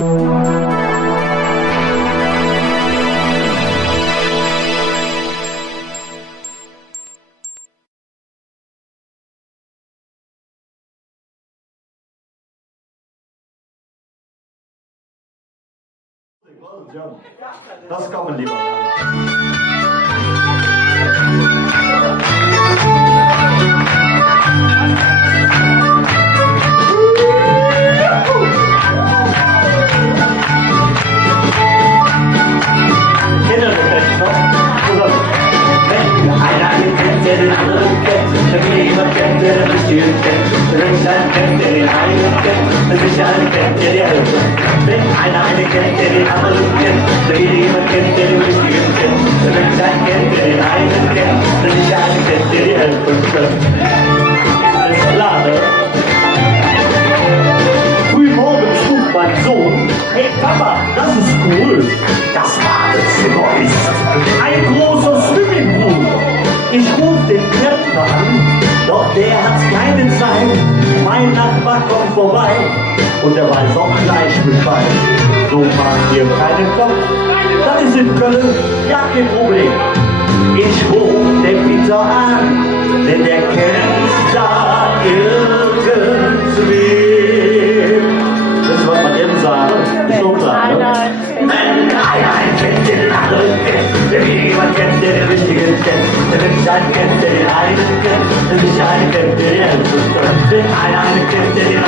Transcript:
Das kann man lieber. Den anderen kennt, der jemand kennt, der den richtigen kennt, der Rückschein kennt, der den einen kennt, der Sicherheit kennt, der die Hilfe. Wenn einer eine kennt, der den anderen kennt, der jemand kennt, der den richtigen kennt, der Rückschein kennt, der den einen kennt, der Sicherheit kennt, der die Hilfe. Ist klar, ne? Frühmorgens frug mein Sohn: Hey Papa, das ist cool. Das Badezimmer ist ein großer Swimmingpool. Ich ruf den Klempner an, doch der hat keine Zeit. Mein Nachbar kommt vorbei und er weiß auch gleich Bescheid. So macht ihr keinen Kopf, das ist in Köln ja kein Problem. Ich ruf den Peter an, denn der kennt da irgendwie. Das was man eben sagen, ist so klar, ne? Wenn einer kennt, der den anderen kennt, der jemand kennt, der den richtigen kennt, der Sicherheit kennt, der den einen kennt, der Sicherheit kennt, der den Helfen kennt. Wenn einer kennt, der den